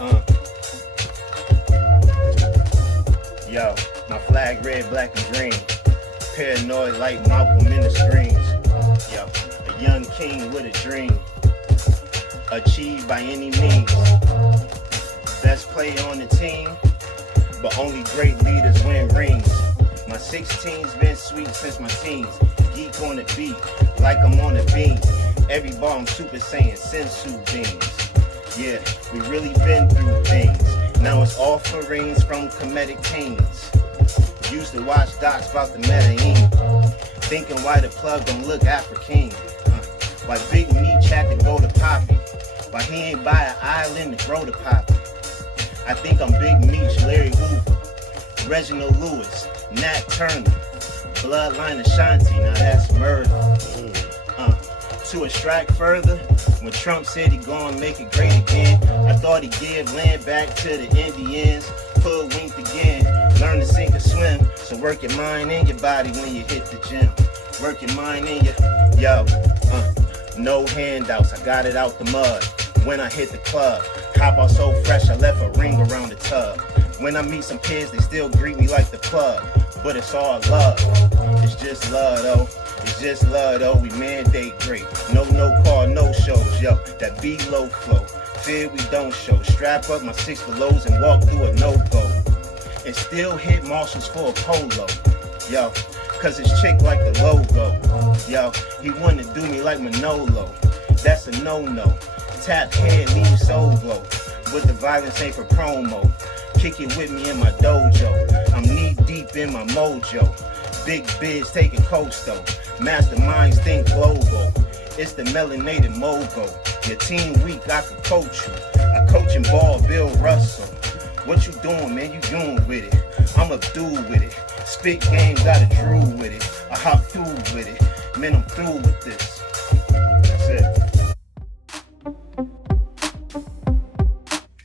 Uh, yo, my flag red, black, and green. Paranoid like Malcolm in the screens. Yo, a young king with a dream. Achieved by any means. Best player on the team, but only great leaders win rings. My 16's been sweet since my teens. Geek on the beat, like I'm on the beam. Every bar I'm Super Saiyan, Sensu beams. Yeah, we really been through things. Now it's offerings from comedic teens. Used to watch docs about the Medellin. Thinking why the plug don't look African. Why Big Meech had to go to Poppy. Why he ain't buy an island to grow the Poppy. I think I'm Big Meech, Larry Hoover, Reginald Lewis, Nat Turner, Bloodline Ashanti, now that's murder. To extract further, when Trump said he gonna make it great again, I thought he'd give land back to the Indians, hoodwinked again, learn to sink or swim, so work your mind and your body when you hit the gym. Work your mind and your, no handouts, I got it out the mud. When I hit the club, hop out so fresh, I left a ring around the tub. When I meet some kids, they still greet me like the plug, but it's all love. It's just love though. It's just love though. We mandate great. No call, no shows. Yo, that be low flow. Fear we don't show. Strap up my 6 belows and walk through a no-go. And still hit Marshalls for a polo. Yo, cause it's chick like the logo. Yo, he wanna do me like Manolo. That's a no-no. Tap head, leave soul glow. But the violence ain't for promo. Kick it with me in my dojo. I'm knee deep in my mojo. Big biz taking coastal. Masterminds think global. It's the melanated mogul. Your team weak, I could coach you. I coach and ball Bill Russell. What you doing, man? You doing with it. I'm a dude with it. Spit game, got a drew with it. I hop through with it. Man, I'm through with this. That's it.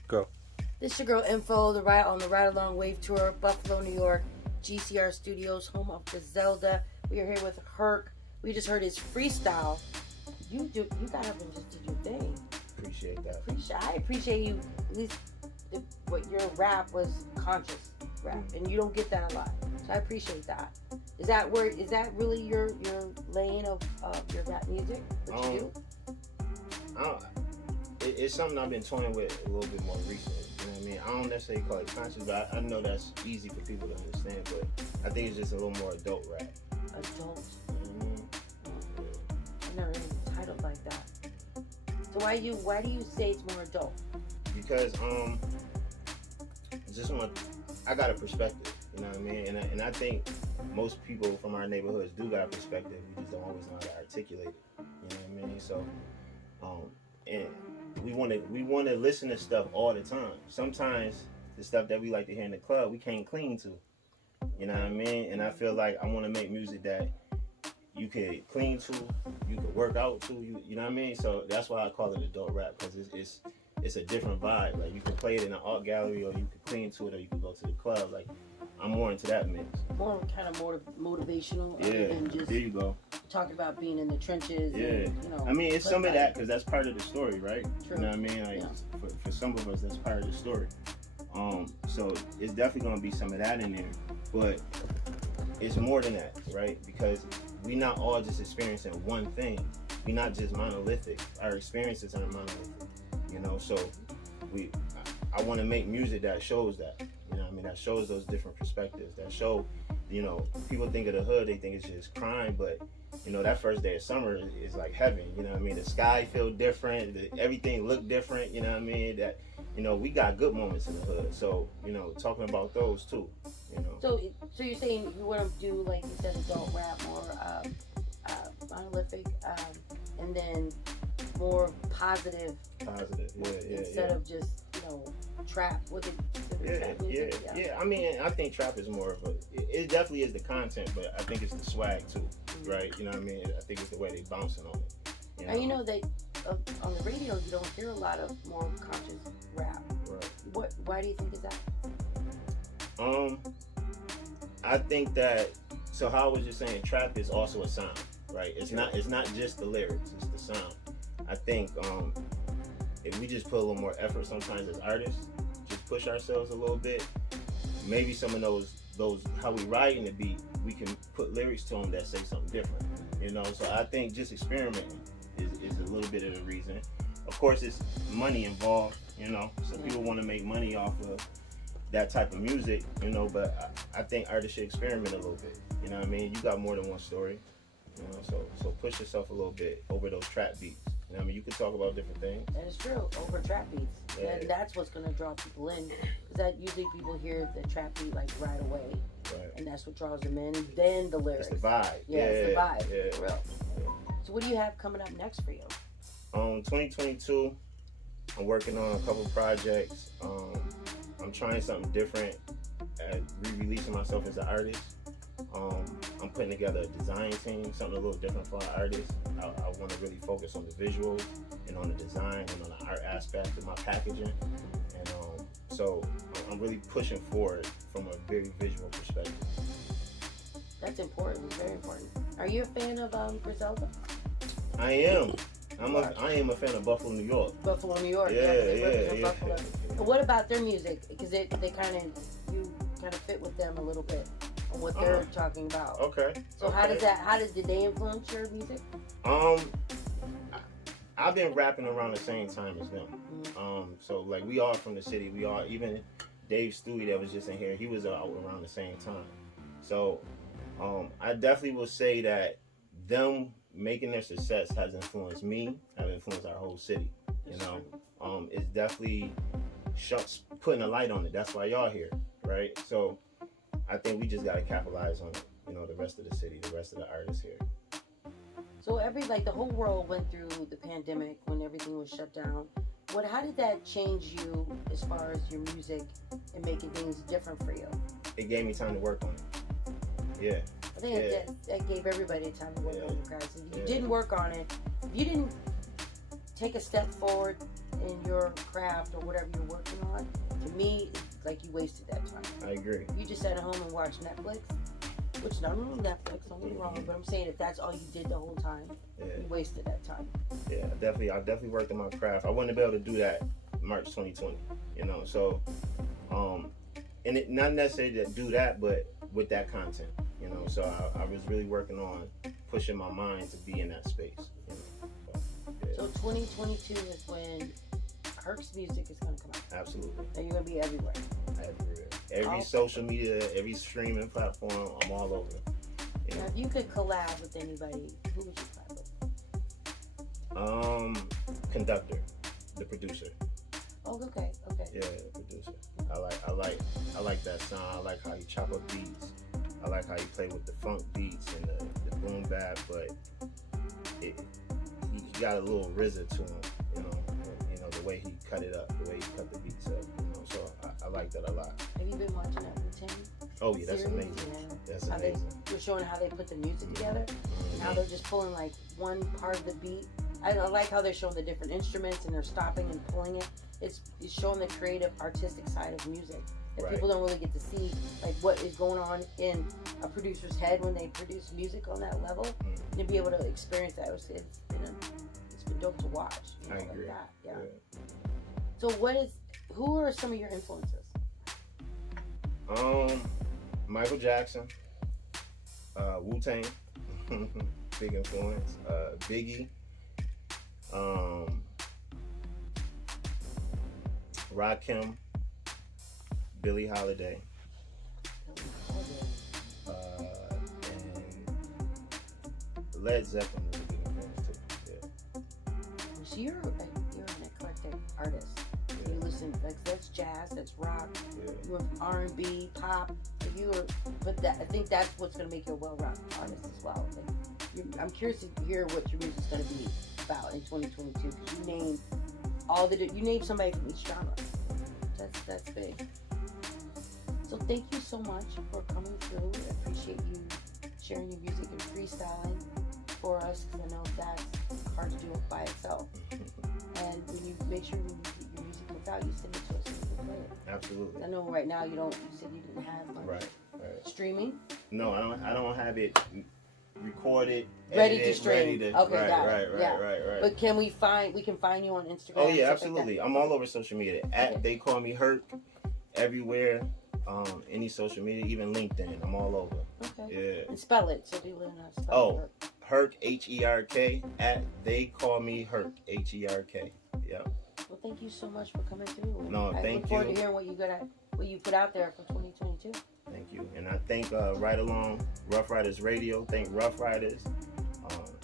Go. This your girl Info, on the Ryde Along Wave Tour, Buffalo, New York, GCR Studios, home of Griselda. We are here with Herk. We just heard his freestyle. You got up and just did your thing. Appreciate that. I appreciate you. At least what your rap was conscious rap, and you don't get that a lot. So I appreciate that. Is that really your lane of your rap music? What you do? It's something I've been toying with a little bit more recently. You know what I mean? I don't necessarily call it conscious, but I know that's easy for people to understand. But I think it's just a little more adult rap. Adult. I've never heard it titled like that. So why do you say it's more adult? Because I got a perspective. You know what I mean? And I think most people from our neighborhoods do got a perspective. We just don't always know how to articulate it. You know what I mean? So, and we want to listen to stuff all the time. Sometimes the stuff that we like to hear in the club, we can't clean to. You know what I mean? And I feel like I want to make music that you could clean to, you could work out to, you know what I mean? So that's why I call it adult rap, because it's a different vibe. Like you can play it in an art gallery, or you could clean to it, or you could go to the club. Like I'm more into that mix. More kind of motivational, yeah, than just there you go. Talking about being in the trenches. Yeah, and, I mean it's some of that because that's part of the story, right? True. You know what I mean? Like for some of us, that's part of the story. So it's definitely gonna be some of that in there, but it's more than that, right? Because we not all just experiencing one thing. We not just monolithic. Our experiences aren't monolithic, you know. So I want to make music that shows that, you know what I mean? That shows those different perspectives. That show, you know, people think of the hood, they think it's just crime, but you know that first day of summer is like heaven. You know what I mean? The sky feel different. Everything look different. You know what I mean? That, you know, we got good moments in the hood. So, you know, talking about those too. You know. So you're saying you want to do, like you said, adult rap, more monolithic, and then more positive. Positive, yeah. Instead of just, you know, trap. Trap music? Yeah. I mean, I think trap is more of it definitely is the content, but I think it's the swag too, right? You know what I mean? I think it's the way they bouncing on it. You know? And you know that on the radio you don't hear a lot of more conscious rap. Right. Why do you think is that? I think that, so how I was just saying, trap is also a sound, right? It's not just the lyrics, it's the sound. I think if we just put a little more effort sometimes as artists, just push ourselves a little bit, maybe some of those how we write in the beat, we can put lyrics to them that say something different. You know, so I think just experimenting is a little bit of the reason. Of course, it's money involved, you know, so people want to make money off of that type of music, you know, but I think artists should experiment a little bit. You know what I mean? You got more than one story, you know, so push yourself a little bit over those trap beats. You know what I mean? You can talk about different things. That is true, over trap beats. Yeah. And that's what's going to draw people in. Because that usually people hear the trap beat like right away. Right. And that's what draws them in. And then the lyrics. It's the vibe. Yeah, it's the vibe. Yeah. For real. Yeah. So what do you have coming up next for you? 2022, I'm working on a couple projects. I'm trying something different at re-releasing myself as an artist. I'm putting together a design team, something a little different for our artists. I want to really focus on the visuals and on the design and on the art aspect of my packaging. And so I'm really pushing forward from a very visual perspective. That's important. It's very important. Are you a fan of Griselda? I am. I am a fan of Buffalo, New York. Buffalo, New York. Yeah. Buffalo. But what about their music? Because you kind of fit with them a little bit on what they're talking about. Okay. So did they influence your music? I've been rapping around the same time as them. So like we are from the city. We are, even Dave Stewie that was just in here, he was out around the same time. So I definitely will say that them making their success has influenced me, have influenced our whole city. You know, it's definitely putting a light on it. That's why y'all here, right? So I think we just got to capitalize on it. You know, the rest of the city, the rest of the artists here. So the whole world went through the pandemic when everything was shut down. How did that change you as far as your music and making things different for you? It gave me time to work on it. Yeah. I think that gave everybody time to work on it, guys. If you didn't work on it, if you didn't take a step forward in your craft or whatever you're working on, to me, it's like you wasted that time. I agree. You just sat at home and watched Netflix, which not only Netflix, don't get me wrong, but I'm saying if that's all you did the whole time, you wasted that time. Yeah, I definitely worked on my craft. I wouldn't be able to do that March 2020, you know, so, and it not necessarily to do that, but with that content, you know, so I was really working on pushing my mind to be in that space, you know. So 2022 is when Herk's music is going to come out. Absolutely. And you're going to be everywhere. Every social media, every streaming platform, I'm all over. You know? Now, if you could collab with anybody, who would you collab with? Conductor, the producer. Oh, okay. Yeah, the producer. I like that sound. I like how you chop up beats. I like how you play with the funk beats and the boom bap, but he got a little RZA to him, you know, the way he cut it up, the way he cut the beats up, you know, so I like that a lot. Have you been watching that Wu-Tang? Oh yeah, that's series? amazing. Yeah. That's amazing. You're showing how they put the music together, and how they're just pulling like one part of the beat. I like how they're showing the different instruments and they're stopping and pulling it. It's showing the creative, artistic side of music that people don't really get to see, like what is going on in a producer's head when they produce music on that level. And to be able to experience that, it's been dope to watch. You know, I agree. Like that. Yeah. So who are some of your influences? Michael Jackson, Wu-Tang, big influence. Biggie, Rakim, Billie Holiday, and Led Zeppelin is a big influence too. Yeah. So you're an eclectic artist. You listen, like that's jazz, that's rock. You went from R&B, pop. I think that's what's gonna make you a well-rounded artist as well. Like, I'm curious to hear what your music's gonna be about in 2022 because you named somebody from each genre. That's big. So thank you so much for coming through. I appreciate you sharing your music and freestyling for us because I know that's hard to do by itself. And when you make sure when your music comes out, you send it to us so we can play it. Absolutely. I know right now you said you didn't have much right. streaming. No, I don't have it recorded, Ready to edited, stream. ready to. Okay, right, got right, it. right, Yeah. right. But we can find you on Instagram? Oh yeah, stuff absolutely. Like I'm all over social media. Okay. They call me Herk everywhere. Any social media, even LinkedIn. I'm all over. Okay. Yeah. And spell it so people know how to spell it. Herk, Herk. They call me Herk, Herk. Yeah. Well, thank you so much for coming through. No, I thank look forward you. to hearing what you put out there for 2022. Thank you. And I thank Ryde Along Rough Riders Radio. Thank Rough Riders.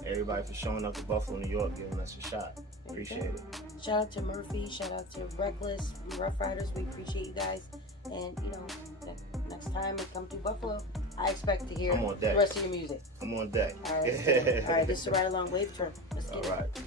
Everybody for showing up to Buffalo, New York, giving us a shot. Appreciate it. Shout out to Murphy. Shout out to Reckless, Rough Riders. We appreciate you guys. And, next time we come to Buffalo, I expect to hear the rest of your music. I'm on deck. All right. All right. This is the Ryde Along Wave Tour. Let's get it. All right.